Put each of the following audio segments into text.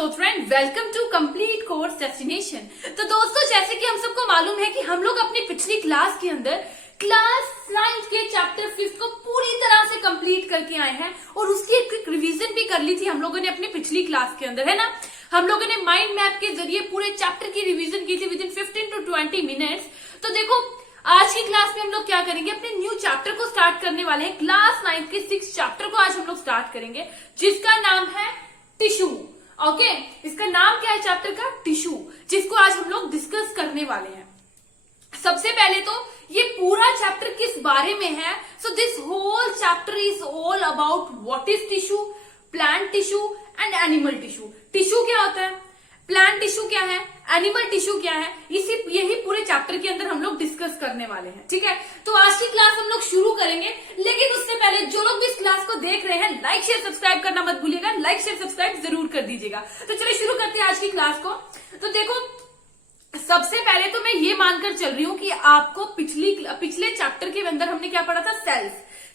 Basotra and welcome to complete course destination. तो दोस्तों, जैसे कि हम सबको मालूम है कि हम लोग अपनी पिछली क्लास के अंदर क्लास 9 के चैप्टर 5 को पूरी तरह से कंप्लीट करके आए हैं और उसकी एक क्विक रिवीजन भी कर ली थी हम लोगों ने अपनी पिछली क्लास के अंदर, है ना। हम लोगों ने माइंड मैप के जरिए पूरे चैप्टर की रिवीजन की थी विद इन 15 to 20 मिनट्स। तो देखो, आज की क्लास में हम लोग क्या करेंगे, अपने न्यू चैप्टर को स्टार्ट करने वाले हैं। क्लास 9 के 6 चैप्टर को आज हम लोग स्टार्ट करेंगे, जिसका नाम है टिश्यू। ओके, इसका नाम क्या है चैप्टर का? टिश्यू, जिसको आज हम लोग डिस्कस करने वाले हैं। सबसे पहले तो ये पूरा चैप्टर किस बारे में है? So this whole chapter is all about what is tissue, plant tissue and animal tissue. Tissue क्या होता है, प्लांट टिश्यू क्या है, एनिमल टिश्यू क्या है, यही पूरे चैप्टर के अंदर हम लोग डिस्कस करने वाले हैं। ठीक है, तो आज की क्लास हम लोग शुरू करेंगे, लेकिन उससे पहले जो लोग भी इस क्लास को देख रहे हैं, लाइक शेयर सब्सक्राइब करना मत भूलिएगा। लाइक शेयर सब्सक्राइब जरूर कर दीजिएगा। तो चलिए शुरू करते हैं आज की क्लास को। तो देखो, सबसे पहले तो मैं ये मानकर चल रही हूं कि आपको पिछले चैप्टर के अंदर हमने क्या पढ़ा था,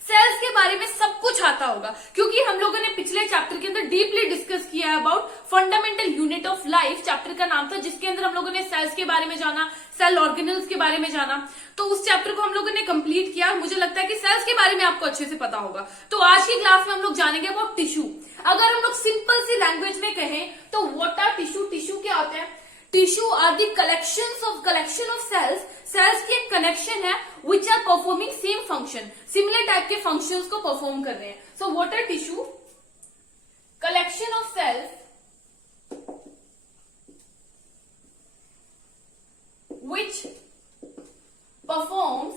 सेल्स के बारे में सब कुछ आता होगा, क्योंकि हम लोगों ने पिछले चैप्टर के अंदर डीपली डिस्कस किया है about fundamental unit of life. Chapter का नाम था, जिसके अंदर हम लोगों ने सेल्स के बारे में जाना, सेल ऑर्गेनल्स के बारे में जाना। तो उस चैप्टर को हम लोगों ने कंप्लीट किया। मुझे लगता है कि सेल्स के बारे में आपको अच्छे से पता होगा। तो आज की क्लास में हम लोग जानेंगे अबाउट टिश्यू। अगर हम लोग सिंपल सी लैंग्वेज में कहें तो व्हाट आर टिश्यू, टिश्यू क्या होता है? Tissue are the collection of cells की एक कनेक्शन है which are performing same function, similar type के फंक्शंस को परफॉर्म कर रहे हैं। So what are tissue? Collection of cells which performs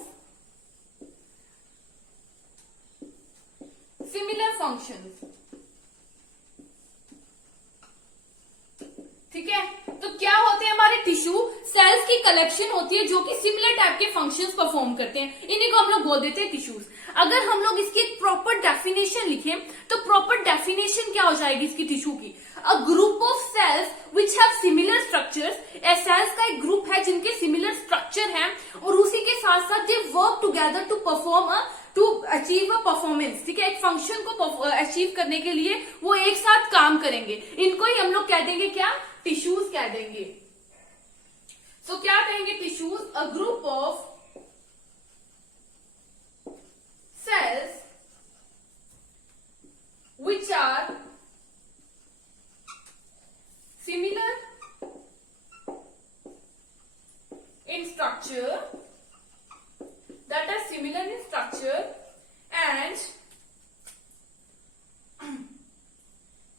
similar functions। ठीक है, तो क्या होते हैं हमारे टिश्यू? सेल्स की कलेक्शन होती है जो कि सिमिलर टाइप के फंक्शंस परफॉर्म करते हैं। इन्हीं को हम लोग बोल देते हैं टिश्यूज। अगर हम लोग इसकी एक प्रॉपर डेफिनेशन लिखें तो प्रॉपर डेफिनेशन क्या हो जाएगी इसकी टिश्यू की? A group of cells which have similar structures. Cells का एक ग्रुप है जिनके सिमिलर स्ट्रक्चर हैं और उसी के साथ साथ they work together to achieve a performance. ठीक है, एक फंक्शन को अचीव करने के लिए वो एक साथ काम करेंगे। इनको ही हम लोग कह देंगे क्या? टिश्यूज कह देंगे। सो क्या कहेंगे? Tissues, a group of cells which are similar in structure,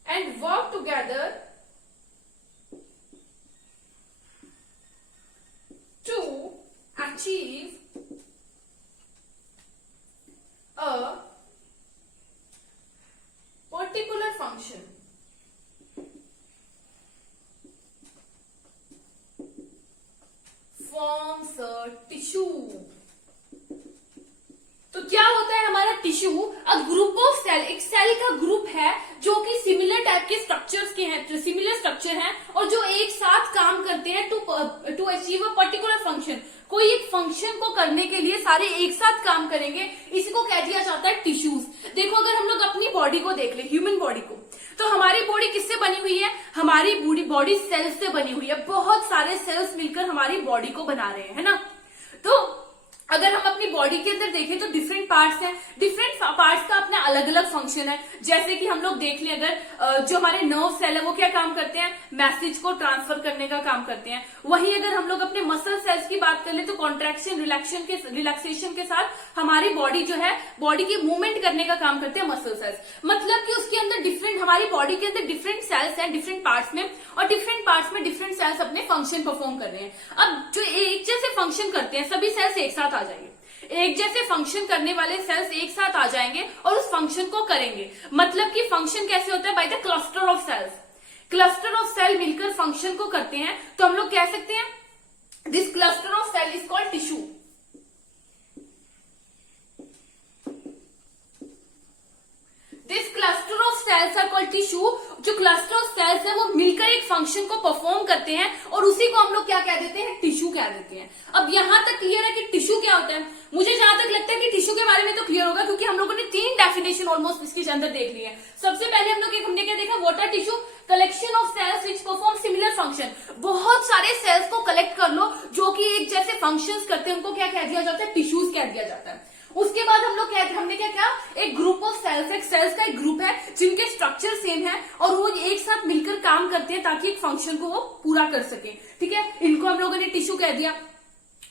and work together to achieve a particular function। Forms a tissue। तो क्या होता है हमारा tissue? A group of cell, एक सेल का ग्रुप है जो कि सिमिलर टाइप के स्ट्रक्चर्स के हैं, सिमिलर स्ट्रक्चर हैं और जो एक साथ काम करते हैं to achieve a particular function. कोई एक फंक्शन को करने के लिए सारे एक साथ काम करेंगे, इसी को कह दिया जाता है टिश्यूज। देखो, अगर हम लोग अपनी बॉडी को देख ले, ह्यूमन बॉडी को, तो हमारी बॉडी किससे बनी हुई है? हमारी बॉडी सेल्स से बनी हुई है। बहुत सारे सेल्स मिलकर हमारी बॉडी को बना रहे हैं, है ना। तो अगर हम अपनी बॉडी के अंदर देखें तो डिफरेंट पार्ट्स हैं, डिफरेंट पार्ट्स का अपना अलग अलग फंक्शन है। जैसे कि हम लोग देख लें, अगर जो हमारे नर्व सेल है वो क्या काम करते हैं? मैसेज को ट्रांसफर करने का काम करते हैं। वहीं अगर हम लोग अपने मसल सेल्स की बात कर ले तो कॉन्ट्रैक्शन रिलैक्सेशन के साथ हमारी बॉडी जो है, बॉडी की मूवमेंट करने का काम करते हैं मसल सेल्स। मतलब कि उसके अंदर डिफरेंट, हमारी बॉडी के अंदर डिफरेंट सेल्स हैं डिफरेंट पार्ट्स में, और डिफरेंट पार्ट्स में डिफरेंट सेल्स अपने फंक्शन परफॉर्म कर रहे हैं। अब जो एक जैसे फंक्शन करते हैं सभी सेल्स एक साथ आ जाएंगे, एक जैसे फंक्शन करने वाले सेल्स एक साथ आ जाएंगे और उस फंक्शन को करेंगे। मतलब कि फंक्शन कैसे होता है? By the cluster of cells. Cluster of cell मिलकर फंक्शन को करते हैं, तो हम लोग कह सकते हैं this cluster of cell is called tissue. This cluster of cells are called tissue. जो क्लस्टर ऑफ सेल्स है वो मिलकर एक फंक्शन को परफॉर्म करते हैं और उसी को हम लोग क्या कह देते हैं? टिश्यू कह देते हैं। अब यहां तक क्लियर है कि टिश्यू क्या होता है? मुझे जहां तक लगता है कि टिश्यू के बारे में तो क्लियर होगा, क्योंकि हम लोगों ने 3 डेफिनेशन ऑलमोस्ट इसके अंदर देख ली है। सबसे पहले हमने क्या देखा? What are tissue? Collection of cells which perform similar function, बहुत सारे सेल्स को कलेक्ट कर लो जो कि एक जैसे फंक्शंस करते हैं, उनको क्या कह दिया जाता है, टिश्यूज कह दिया जाता है। उसके बाद हम लोग हमने क्या किया, एक ग्रुप ऑफ सेल्स, एक सेल्स का एक ग्रुप है जिनके स्ट्रक्चर सेम है और वो एक साथ मिलकर काम करते हैं ताकि एक फंक्शन को वो पूरा कर सके, ठीक है। इनको हम लोगों ने टिश्यू कह दिया।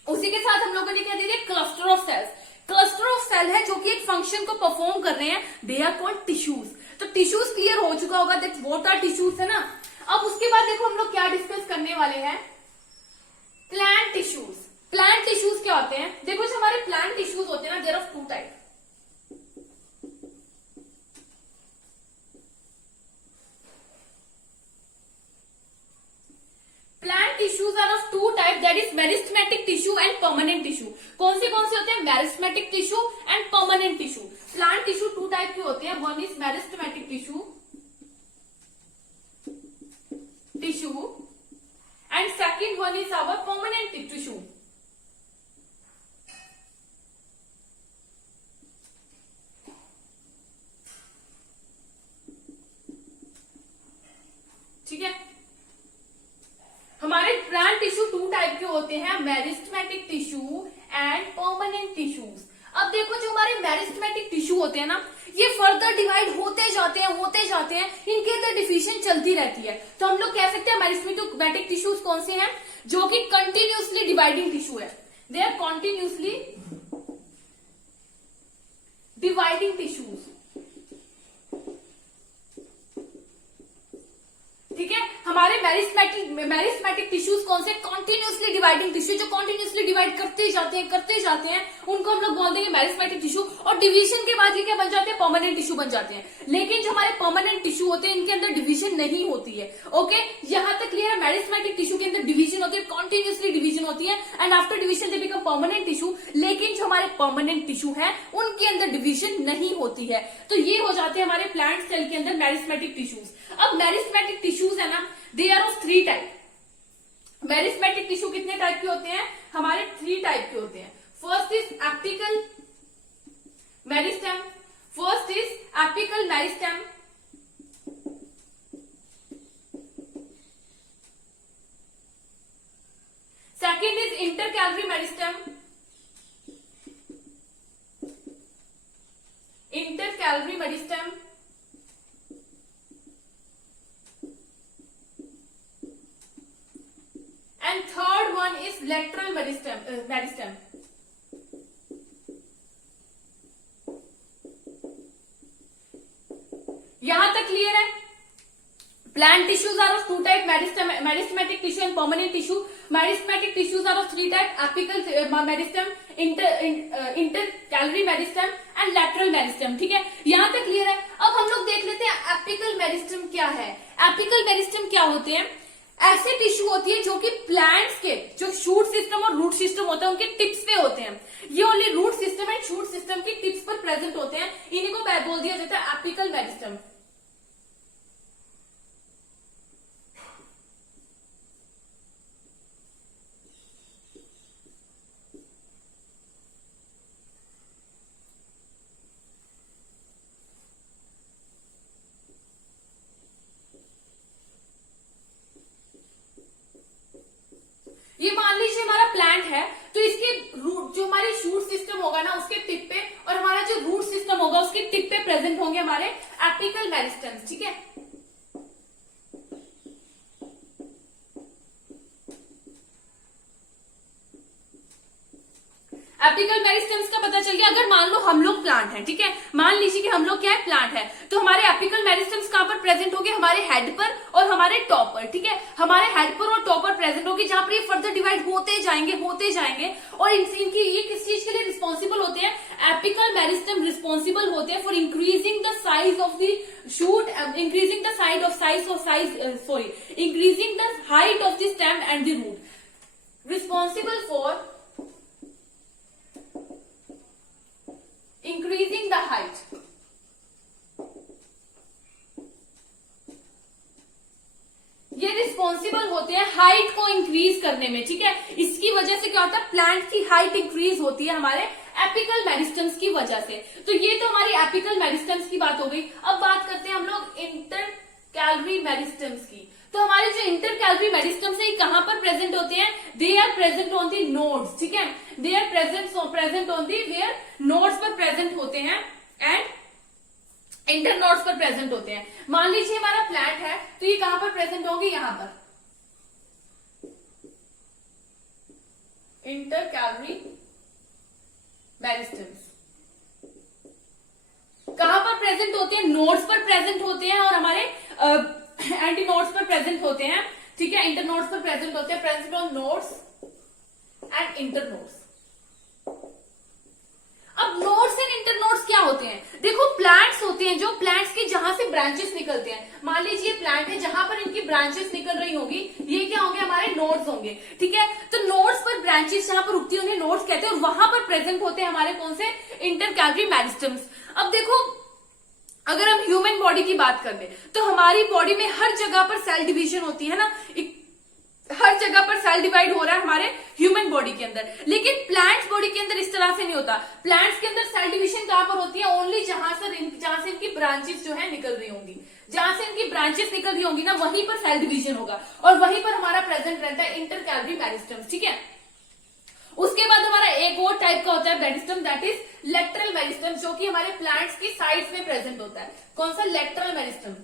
उसी के साथ हम लोगों ने कह दिया cluster of cells. Cluster of cell है जो कि एक फंक्शन को परफॉर्म कर रहे हैं, दे आर कॉल्ड टिश्यूज। तो टिश्यूज क्लियर हो चुका होगा, दैट व्हाट आर टिश्यूज, है ना। अब उसके बाद देखो हम लोग क्या डिस्कस करने वाले हैं, प्लांट टिश्यूज। प्लांट टिश्यूज क्या होते हैं, देखो जो हमारे प्लांट टिश्यूज होते हैं ना, there are of two type. Plant tissues are of two type, that is meristematic tissue and permanent tissue. कौन से होते हैं, meristematic tissue and permanent tissue. Plant tissue two type के होते हैं, one is meristematic tissue and second one is our permanent tissue. ठीक है, हमारे प्लांट टिश्यू टू टाइप के होते हैं, meristematic tissue and permanent tissues. अब देखो जो हमारे मेरिस्टेमेटिक टिश्यू होते हैं ना, ये फर्दर डिवाइड होते जाते हैं, इनके अंदर डिफिशन चलती रहती है। तो हम लोग कह सकते हैं मेरिस्टेमेटिक टिश्यूज कौन से हैं, जो कि कंटिन्यूसली डिवाइडिंग टिश्यू है, they are continuously dividing tissues. ठीक है, हमारे मेरिस्टेमेटिक टिश्यूज कौन से, कॉन्टिन्यूसली डिवाइडिंग टिश्यू, जो कॉन्टिन्यूसली डिवाइड करते जाते हैं, उनको हम लोग बोल देंगे मेरिस्टेमेटिक टिश्यू। और डिवीजन के बाद ये क्या बन जाते हैं, परमानेंट टिश्यू बन जाते हैं। लेकिन जो हमारे परमानेंट टिश्यू होते हैं, इनके अंदर डिवीजन नहीं होती है। ओके, यहां तक क्लियर है। मेरिस्टेमेटिक टिश्यू के अंदर डिवीजन होती है, कॉन्टिन्यूसली डिवीजन होती है, and after division they become permanent tissue. लेकिन जो हमारे परमानेंट टिश्यू है, उनके अंदर डिवीजन नहीं होती है। तो ये हो जाते हैं हमारे प्लांट सेल के अंदर मेरिस्टेमेटिक टिश्यूज। अब मेरिस्टेमेटिक टिश्यूज है ना, they are of three type. Meristematic tissue कितने टाइप के होते हैं, हमारे थ्री टाइप के होते हैं। First is apical meristem, second is intercalary meristem, and third one is lateral meristem. यहां तक क्लियर है। Plant tissues are of two type, meristematic tissue and permanent tissue. Meristematic tissues are of three type, apical meristem, intercalary meristem and lateral meristem. ठीक है, यहां तक clear है। अब हम लोग देख लेते हैं एपिकल मेरिस्टेम क्या है। एपिकल मेरिस्टेम क्या होते हैं, ऐसे टिश्यू होती है जो कि प्लांट्स के जो शूट सिस्टम और रूट सिस्टम होता है, उनके टिप्स पे होते हैं। ये only root system and shoot system की टिप्स पर प्रेजेंट होते हैं, इन्हीं को बोल दिया जाता है एपिकल मेरिस्टेम। ये मान लीजिए हमारा प्लांट है, तो इसके रूट जो हमारे शूट सिस्टम होगा ना, उसके टिप पे, और हमारा जो रूट सिस्टम होगा उसके टिप पे प्रेजेंट होंगे हमारे एपिकल मेरिस्टेम्स। ठीक है, एपिकल मेरिस्टेम्स का पता चल गया। अगर मान लो हम लोग प्लांट हैं, ठीक है, मान लीजिए कि हम लोग क्या है, प्लांट है, तो हमारे एपिकल मेरिस्टेम्स कहां पर प्रेजेंट होंगे, हमारे हेड पर और हमारे टॉप पर। ठीक है, हमारे हेड पर और टॉप पर प्रेजेंट होगी, जहां पर ये फर्दर डिवाइड होते जाएंगे। और इनकी ये किस चीज के लिए रिस्पॉन्सिबल होते हैं, एपिकल मेरिस्टेम रिस्पॉन्सिबल होते हैं for increasing the size of the shoot, increasing the height of the stem and the root, responsible for increasing the height. ये रिस्पॉन्सिबल होते हैं हाइट को इंक्रीज करने में। ठीक है, इसकी वजह से क्या होता है, प्लांट की हाइट इंक्रीज होती है हमारे एपिकल मेरिस्टेम्स की वजह से। तो ये तो हमारी एपिकल मेरिस्टेम्स की बात हो गई। अब बात करते हैं हम लोग इंटरकैलरी कैलोरी मेरिस्टम्स की। तो हमारे जो इंटर कैलोरी मेरिस्टम्स है कहां पर प्रेजेंट होते हैं? They are present on the nodes, ठीक है, they are present on the where nodes पर प्रेजेंट होते हैं एंड इंटर नोड्स पर प्रेजेंट होते हैं। मान लीजिए हमारा प्लांट है तो ये कहां पर प्रेजेंट होंगे? यहां पर इंटर कैलोरी मेरिस्टम्स कहां पर प्रेजेंट होते हैं? नोड्स पर प्रेजेंट होते हैं और हमारे एंटी नोड्स पर प्रेजेंट होते हैं, ठीक है, इंटर नोड्स पर प्रेजेंट होते हैं, present on nodes and inter nodes. अब नोड्स एंड इंटर नोड्स क्या होते हैं? देखो प्लांट्स होते हैं जो प्लांट्स के जहां से ब्रांचेस निकलते हैं, मान लीजिए प्लांट है जहां पर इनकी ब्रांचेस निकल रही होगी, ये क्या होंगे? हमारे नोड्स होंगे, ठीक है। तो नोड्स पर ब्रांचेस जहां पर उगती है उन्हें नोड्स कहते हैं और वहां पर प्रेजेंट होते हैं हमारे कौन से? Inter calorie meristems. अब देखो अगर हम ह्यूमन बॉडी की बात कर ले तो हमारी बॉडी में हर जगह पर सेल डिवीजन होती है ना, हर जगह पर सेल डिवाइड हो रहा है हमारे ह्यूमन बॉडी के अंदर, लेकिन प्लांट्स बॉडी के अंदर इस तरह से नहीं होता। प्लांट्स के अंदर सेल डिवीजन कहां पर होती है? ओनली जहां से इनकी ब्रांचेस जो है निकल रही होंगी, जहां से इनकी ब्रांचेस निकल रही होंगी ना वहीं पर सेल डिवीजन होगा और वहीं पर हमारा प्रेजेंट रहता है इंटर कैलोरी मेरिस्टम्स, ठीक है। उसके बाद हमारा एक और टाइप का होता है meristem, that is lateral meristem, जो कि हमारे प्लांट्स की साइड्स में प्रेजेंट होता है। कौन सा? Lateral meristem.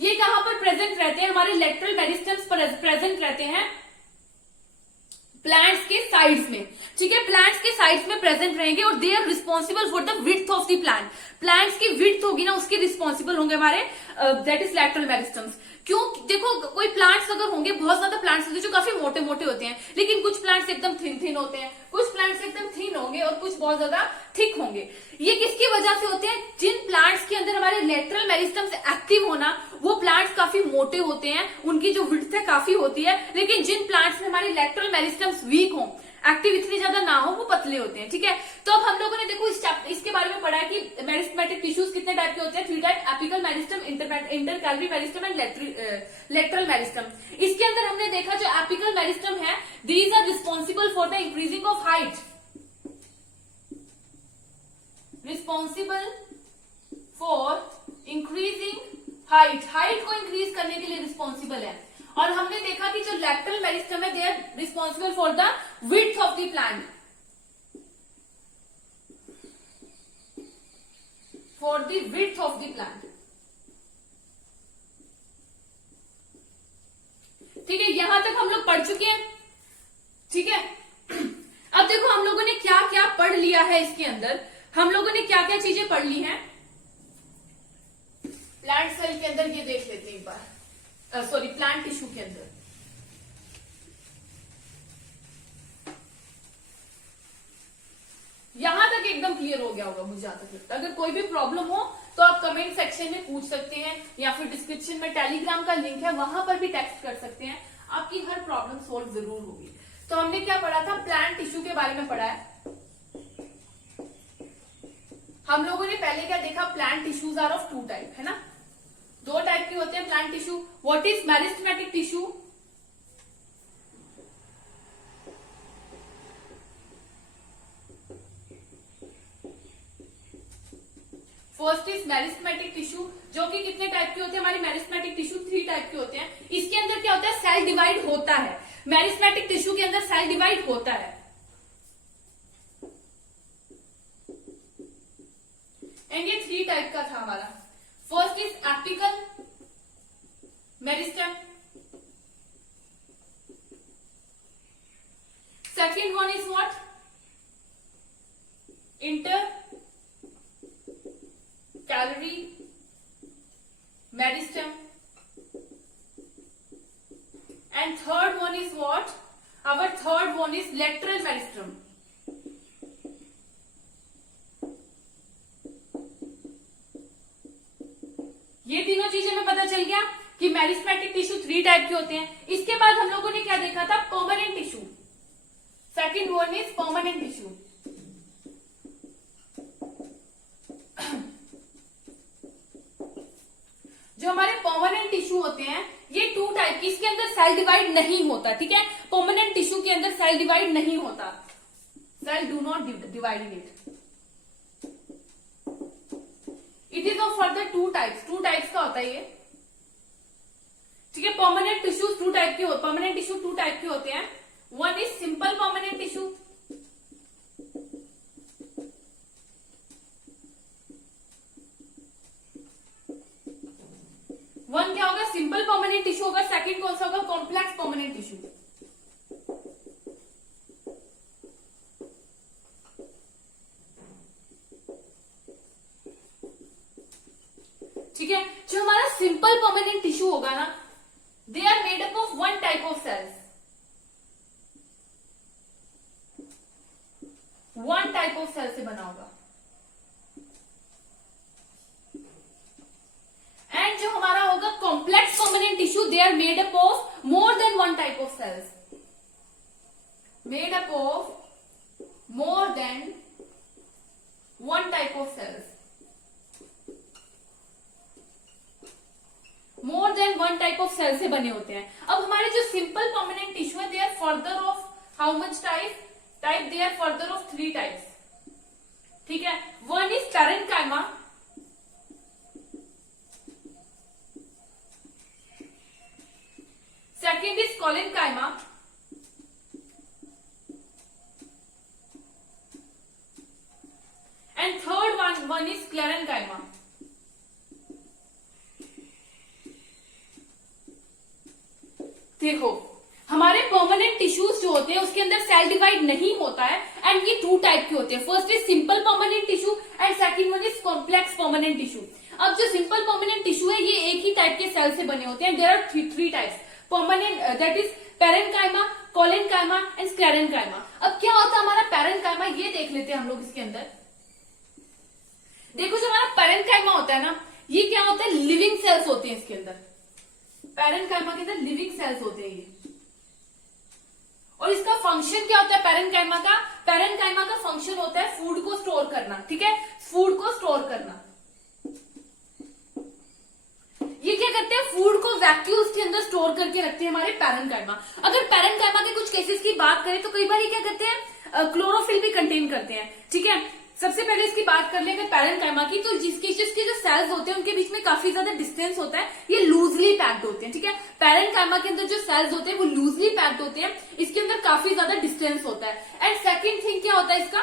ये कहां पर प्रेजेंट रहते हैं? हमारे लेटरल मेरिस्टम्स प्रेजेंट रहते हैं प्लांट्स के साइड्स में, ठीक है, प्लांट्स के साइड्स में प्रेजेंट रहेंगे और they are responsible for the width of the plant. Plants की विड्थ होगी ना उसके रिस्पॉन्सिबल होंगे हमारे दैट इज लेटरल मेरिस्टम्स। क्यों? देखो कोई प्लांट्स अगर होंगे, बहुत ज्यादा प्लांट्स होंगे जो काफी मोटे मोटे होते हैं, लेकिन कुछ प्लांट्स एकदम थिन होते हैं, कुछ प्लांट्स एकदम थिन होंगे और कुछ बहुत ज्यादा थिक होंगे। ये किसकी वजह से होते हैं? जिन प्लांट्स के अंदर हमारे लेटरल मेरिस्टम्स एक्टिव होना, वो प्लांट्स काफी मोटे होते हैं, उनकी जो विड्थ है काफी होती है, लेकिन जिन प्लांट्स में हमारे लेटरल मेरिस्टम्स वीक हो, एक्टिव इतनी ज्यादा ना हो, वो पतले होते हैं, ठीक है। तो अब हम लोगों ने देखो इसके बारे में पढ़ा है कि मेरिस्टेमेटिक टिश्यूज कितने टाइप के होते हैं? 3 type, apical meristem, intercalary meristem and lateral meristem. इसके अंदर हमने देखा जो एपिकल मेरिस्टम है, these are responsible for the increasing of height, responsible for increasing height को इंक्रीज करने के लिए रिस्पॉन्सिबल है। और हमने देखा कि जो लेटरल मेरिस्टम है, they are responsible for the width of the plant, for the width of the plant, ठीक है। यहां तक हम लोग पढ़ चुके हैं, ठीक है। अब देखो हम लोगों ने क्या क्या पढ़ लिया है इसके अंदर, हम लोगों ने क्या क्या चीजें पढ़ ली हैं प्लांट सेल के अंदर, ये देख लेते हैं एक बार, सॉरी प्लांट टिश्यू के अंदर। यहां तक एकदम क्लियर हो गया होगा मुझे जहां तक लगता है। अगर कोई भी प्रॉब्लम हो तो आप कमेंट सेक्शन में पूछ सकते हैं या फिर डिस्क्रिप्शन में टेलीग्राम का लिंक है, वहां पर भी टेक्स्ट कर सकते हैं, आपकी हर प्रॉब्लम सोल्व जरूर होगी। तो हमने क्या पढ़ा था? प्लांट टिश्यू के बारे में पढ़ा है हम लोगों ने। पहले क्या देखा? Plant tissues are of 2 type, है ना, 2 टाइप के होते हैं plant tissue. What is meristematic tissue? First is meristematic tissue, जो कि कितने टाइप के होते हैं? हमारी मेरिस्टेमेटिक टिश्यू 3 टाइप के होते हैं। इसके अंदर क्या होता है? सेल डिवाइड होता है। मेरिस्टेमेटिक टिश्यू के अंदर सेल डिवाइड होता है। एंड ये 3 टाइप का था हमारा। First is apical meristem, second one is what? Inter calorie meristem, and third one is what? Our third one is lateral meristem. ये तीनों चीजें में पता चल गया कि मेरिस्टेमेटिक टिश्यू 3 टाइप के होते हैं। इसके बाद हम लोगों ने क्या देखा था? Permanent tissue. Second one is permanent tissue. जो हमारे परमानेंट टिश्यू होते हैं ये 2 टाइप की, इसके अंदर सेल डिवाइड नहीं होता, ठीक है। परमानेंट टिश्यू के अंदर सेल डिवाइड नहीं होता, cell do not divide in it. It is of further two types का होता है ये, ठीक है। परमानेंट टिश्यू टू टाइप के होते हैं। One is simple permanent tissue, one क्या होगा, सिंपल परमानेंट टिश्यू होगा। सेकंड कौन सा होगा, कॉम्प्लेक्स परमानेंट टिश्यू। ठीक है, जो हमारा सिंपल परमानेंट टिश्यू होगा ना, they are made up of one type of cells, one type of cell से बना होगा। एंड जो हमारा होगा complex permanent tissue, they are made up of more than one type of cells, made up of more than one type of cells, more than one type of cell से बने होते हैं। अब हमारे जो सिंपल परमानेंट टिश्यू है, they are further of how much type, they are further of three types, ठीक है। One is parenchyma, second is collenchyma, and third one is sclerenchyma. देखो, हमारे परमानेंट टिश्यूज जो होते हैं उसके अंदर सेल डिवाइड नहीं होता है, एंड ये टू टाइप के होते हैं। First is simple permanent tissue and second one is complex permanent tissue. अब जो सिंपल परमानेंट टिश्यू है, ये एक ही टाइप के सेल से बने होते हैं। There are three types, permanent, that is parenchyma, collenchyma and sclerenchyma. अब क्या होता है हमारा पैरेन्काइमा, ये देख लेते हैं हम लोग इसके अंदर। देखो, जो हमारा पैरेन्काइमा होता है ना, ये क्या होता है, लिविंग सेल्स होते हैं इसके अंदर। पैरेन्काइमा के अंदर लिविंग सेल्स होते हैं ये, और इसका फंक्शन क्या होता है पैरेन्काइमा का, पैरेन्काइमा का फंक्शन होता है फूड को स्टोर करना, ठीक है, फूड को स्टोर करना। ये क्या करते हैं, फूड को वैक्यूल्स के अंदर स्टोर करके रखते हैं हमारे पैरेन्काइमा। अगर पैरेन्काइमा के कुछ केसेस की बात करें तो कई बार ये क्या करते हैं, क्लोरोफिल भी कंटेन करते हैं, ठीक है। सबसे पहले इसकी बात कर लेंगे पैरेन्काइमा की, तो जिसके जो सेल्स होते हैं उनके बीच में काफी ज्यादा डिस्टेंस होता है, ये लूजली पैक्ड होते हैं, ठीक है। पैरेन्काइमा के अंदर जो सेल्स होते हैं वो लूजली पैक्ड होते हैं, इसके अंदर काफी ज्यादा डिस्टेंस होता है। एंड सेकंड थिंग क्या होता है इसका,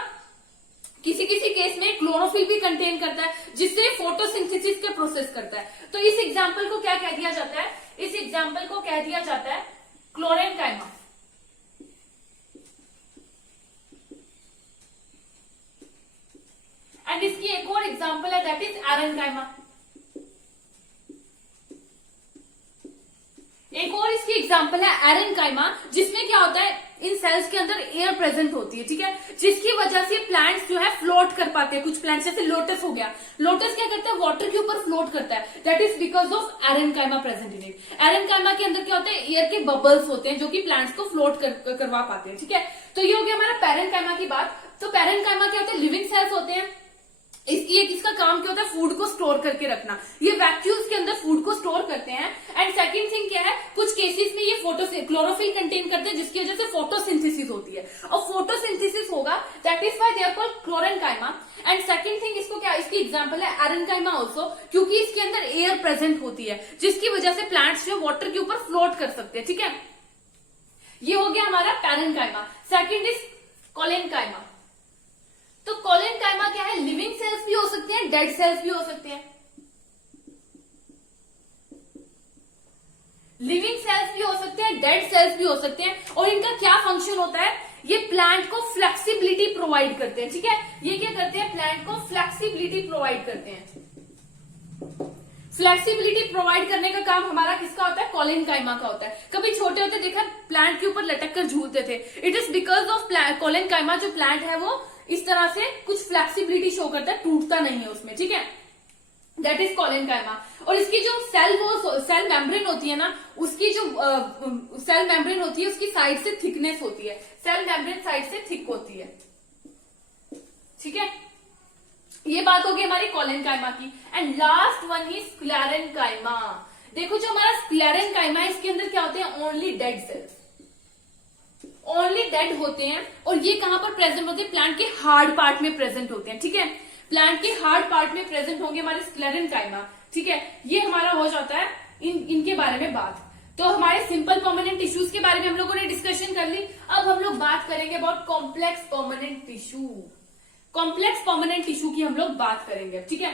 किसी किसी केस में क्लोरोफिल भी कंटेन करता है, जिससे फोटोसिंथेसिस का प्रोसेस करता है। तो इस एग्जाम्पल को क्या कह दिया जाता है, इस एग्जाम्पल को कह दिया जाता है क्लोरेनकाइमा। एंड इसकी एक और एग्जाम्पल है, दैट इज एरेनकाइमा। एक और इसकी एग्जाम्पल है एरेनकाइमा, जिसमें क्या होता है, इन सेल्स के अंदर एयर प्रेजेंट होती है, ठीक है, जिसकी वजह से प्लांट्स जो है फ्लोट कर पाते हैं। कुछ प्लांट्स जैसे लोटस हो गया, लोटस क्या करता है, वाटर के ऊपर फ्लोट करता है, that is because of aerenchyma present in it. Aerenchyma के अंदर क्या होता है, एयर के बबल्स होते हैं जो कि प्लांट्स को फ्लोट करवा पाते हैं, ठीक है। तो ये हो गया हमारा पैरेन्काइमा की बात। तो पैरेन्काइमा क्या होता है, लिविंग सेल्स होते हैं। इसका काम क्या होता है, फूड को स्टोर करके रखना। ये वैक्यूल्स के अंदर फूड को स्टोर करते हैं। एंड सेकंड थिंग क्या है, कुछ केसेस में ये क्लोरोफिल कंटेन करते हैं, जिसकी वजह से फोटोसिंथेसिस होती है, और फोटोसिंथेसिस होगा, that is why they are called chlorenchyma. And second thing, इसको क्या, इसकी एग्जांपल है एरेनकाइमा ऑल्सो, क्योंकि इसके अंदर एयर प्रेजेंट होती है, जिसकी वजह से प्लांट्स जो वाटर के ऊपर फ्लोट कर सकते हैं, ठीक है। ये हो गया हमारा पैरेन्काइमा। Second is collenchyma. तो कोलेनकाइमा क्या है, लिविंग सेल्स भी हो सकते हैं, डेड सेल्स भी हो सकते हैं। लिविंग सेल्स भी हो सकते हैं, डेड सेल्स भी हो सकते हैं। और इनका क्या फंक्शन होता है, ये प्लांट को फ्लेक्सिबिलिटी प्रोवाइड करते हैं, ठीक है। ये क्या करते हैं, प्लांट को फ्लेक्सिबिलिटी प्रोवाइड करते हैं। फ्लेक्सिबिलिटी प्रोवाइड करने का काम हमारा किसका होता है, कोलेनकाइमा का होता है। कभी छोटे होते देखा प्लांट के ऊपर लटक कर झूलते थे, it is because of collenchyma. जो प्लांट है वो इस तरह से कुछ फ्लेक्सिबिलिटी शो करता है, टूटता नहीं है उसमें, ठीक है, दैट इज कोलेनकाइमा। और इसकी जो सेल मेम्ब्रेन होती है ना, उसकी जो सेल मेम्ब्रेन होती है उसकी साइड से थिकनेस होती है, सेल मेम्ब्रेन साइड से थिक होती है, ठीक है। ये बात होगी हमारी कोलेनकाइमा की। And last one he sclerenchyma. देखो, जो हमारा स्क्लेरेनकाइमा है, इसके अंदर क्या होते हैं, only dead cells, only dead होते हैं। और ये कहां पर प्रेजेंट होते हैं, प्लांट के हार्ड पार्ट में प्रेजेंट होते हैं, ठीक है। प्लांट के हार्ड पार्ट में प्रेजेंट होंगे हमारे स्क्लेरेंकाइमा, ठीक है। ये हमारा हो जाता है इनके बारे में बात। तो हमारे सिंपल परमानेंट टिश्यूज के बारे में हम लोगों ने डिस्कशन कर ली। अब हम लोग बात करेंगे about complex permanent tissue. Complex permanent tissue की हम लोग बात करेंगे, ठीक है।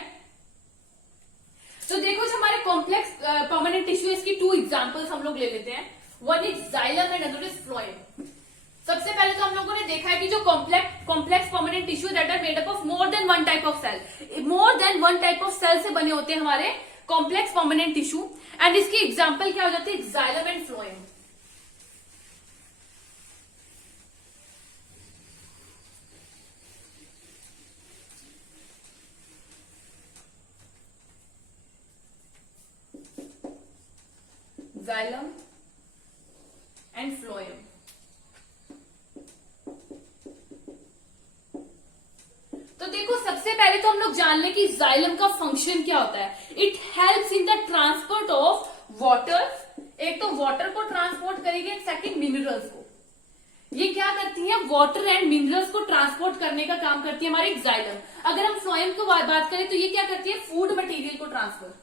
तो देखो जो हमारे कॉम्प्लेक्स परमानेंट टिश्यू, इसकी 2 एग्जांपल्स हम लोग ले लेते हैं। One is xylem and other is phloem. सबसे पहले तो हम लोगों ने देखा है कि जो complex permanent tissue that are made up of more than one type of cell, more than one type of cell से बने होते हैं हमारे कॉम्प्लेक्स परमानेंट टिश्यू। एंड इसकी एग्जांपल क्या हो जाती है, xylem and phloem. Xylem and phloem. तो देखो सबसे पहले तो हम लोग जान लें कि जाइलम का फंक्शन क्या होता है। It helps in the transport of water, एक तो वाटर को ट्रांसपोर्ट करेगी, सेकंड मिनरल्स को। ये क्या करती है, वाटर एंड मिनरल्स को ट्रांसपोर्ट करने का काम करती है हमारी जाइलम। अगर हम फ्लोएम को बात करें तो ये क्या करती है, फूड मटेरियल को ट्रांसफर,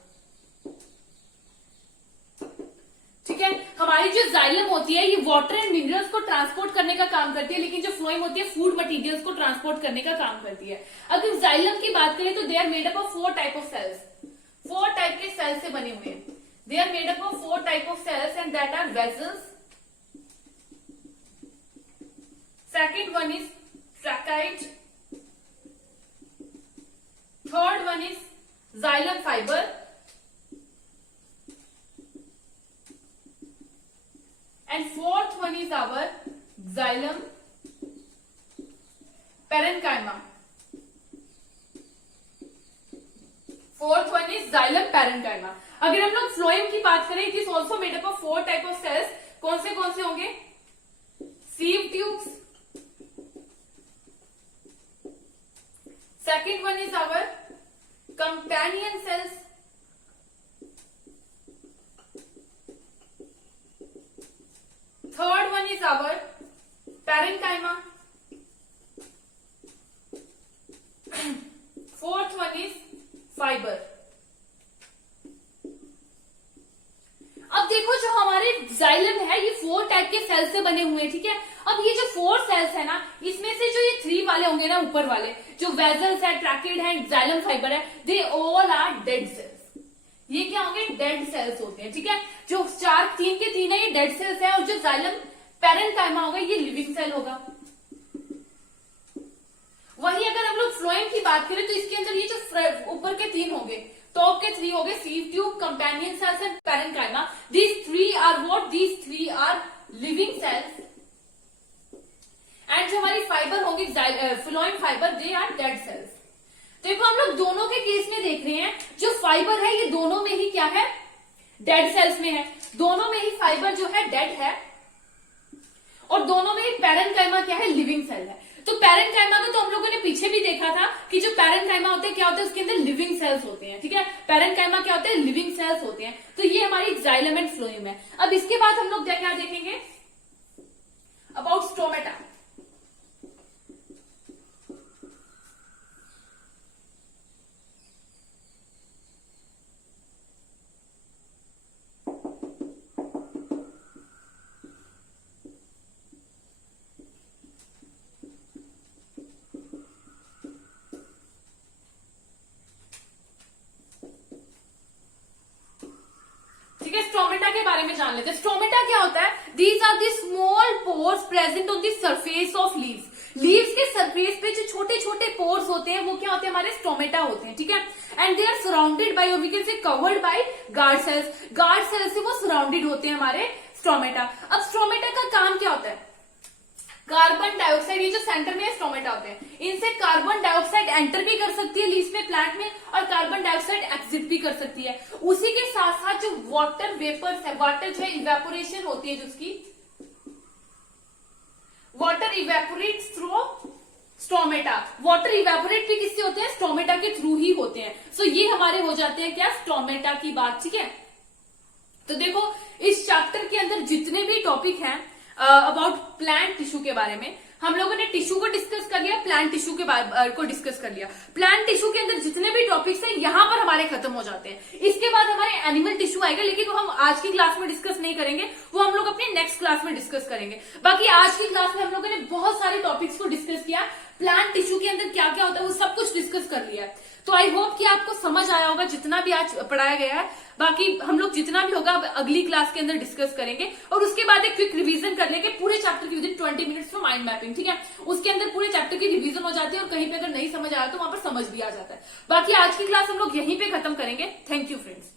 ठीक है। हमारी जो जाइलम होती है ये वाटर एंड मिनरल्स को ट्रांसपोर्ट करने का काम करती है, लेकिन जो फ्लोएम होती है फूड मटेरियल्स को ट्रांसपोर्ट करने का काम करती है। अगर जाइलम की बात करें तो they are made up of 4 type of cells, 4 type के सेल्स से बने हुए हैं। They are made up of 4 type of cells and that are vessels, second one is tracheid, third one is xylem fibre, and fourth one is our xylem parenchyma. Fourth one is xylem parenchyma. अगर हम लोग phloem की बात करें, it is also made up of 4 type of cells. कौन से होंगे, sieve tubes, second one is our companion cells, third one is our parenchyma, fourth one is fiber. अब देखो जो हमारे जाइलम है ये 4 टाइप के सेल से बने हुए हैं, ठीक है। अब ये जो 4 सेल्स है ना, इसमें से जो ये 3 वाले होंगे ना, ऊपर वाले जो वेजल्स है, ट्रैकेड है, जाइलम फाइबर है, they all are dead cells. ये क्या होंगे, डेड सेल्स होते हैं, ठीक है। जो 3 के 3 है ये डेड सेल्स है, और जो जाइलम पेरेंकाइमा होगा ये लिविंग सेल होगा। वही अगर हम लोग फ्लोएम की बात करें तो इसके अंदर ये जो ऊपर के 3 होंगे, टॉप के 3 होंगे, sieve tube, companion cells and parenchyma. These 3 are what, these 3 are living cells. And जो हमारी फाइबर होंगी phloem fibre, they are dead cells. देखो हम लोग दोनों के केस में देख रहे हैं, जो फाइबर है ये दोनों में ही क्या है, डेड सेल्स में है। दोनों में ही फाइबर जो है डेड है, और दोनों में ही पेरेंकाइमा क्या है, लिविंग सेल है। तो पेरेंकाइमा का तो हम लोगों ने पीछे भी देखा था कि जो पेरेंकाइमा होते हैं क्या होते हैं, उसके अंदर लिविंग सेल्स होते हैं, ठीक है। पेरेंकाइमा क्या होते हैं, लिविंग सेल्स होते हैं। तो ये हमारी जाइलम एंड फ्लोएम है। अब इसके बाद हम लोग क्या देखेंगे, अबाउट स्टोमेटा। स्टोमेटा के बारे में जान लेते हैं। स्टोमेटा क्या होता है, these are the small pores present on the surface of leaves. Leaves के सरफेस पे जो छोटे छोटे पोर्स होते हैं वो क्या होते हैं, हमारे स्टोमेटा होते हैं, ठीक है। And they are surrounded by, we can say covered by guard cells. Guard cells से वो सराउंडेड होते हैं हमारे स्टोमेटा। अब स्टोमेटा का काम क्या होता है, कार्बन डाइऑक्साइड, ये जो सेंटर में स्टोमेटा होते हैं, इनसे कार्बन डाइऑक्साइड एंटर भी कर सकती है लीव्स में, प्लांट में, और कार्बन डाइऑक्साइड एग्जिट भी कर सकती है। उसी के साथ साथ जो वाटर वेपर्स है, वाटर जो है इवेपोरेशन होती है, जो उसकी water evaporates through stomata. Water evaporate भी किससे होते हैं, स्टोमेटा के थ्रू ही होते हैं। सो ये हमारे हो जाते हैं क्या, स्टोमेटा की बात, ठीक है। तो देखो इस चैप्टर के अंदर जितने भी टॉपिक हैं अबाउट प्लांट टिश्यू के बारे में, हम लोगों ने टिश्यू को डिस्कस कर लिया, प्लांट टिश्यू के बारे को डिस्कस कर लिया। प्लांट टिश्यू के अंदर जितने भी टॉपिक्स हैं यहाँ पर हमारे खत्म हो जाते हैं। इसके बाद हमारे एनिमल टिश्यू आएगा, लेकिन वो हम आज की क्लास में डिस्कस नहीं करेंगे, वो हम लोग अपनी नेक्स्ट क्लास में डिस्कस करेंगे। बाकी आज की क्लास में हम लोगों ने बहुत सारे टॉपिक्स को डिस्कस किया, प्लांट टिश्यू के अंदर क्या क्या होता है वो सब कुछ डिस्कस कर लिया है। तो आई होप कि आपको समझ आया होगा जितना भी आज पढ़ाया गया है। बाकी हम लोग जितना भी होगा अगली क्लास के अंदर डिस्कस करेंगे, और उसके बाद एक क्विक रिवीजन कर लेंगे पूरे चैप्टर की within 20 minutes for mind mapping, ठीक है। उसके अंदर पूरे चैप्टर की रिवीजन हो जाती है और कहीं पे अगर नहीं समझ आया तो वहां पर समझ भी आ जाता है। बाकी आज की क्लास हम लोग यहीं पे खत्म करेंगे। Thank you friends.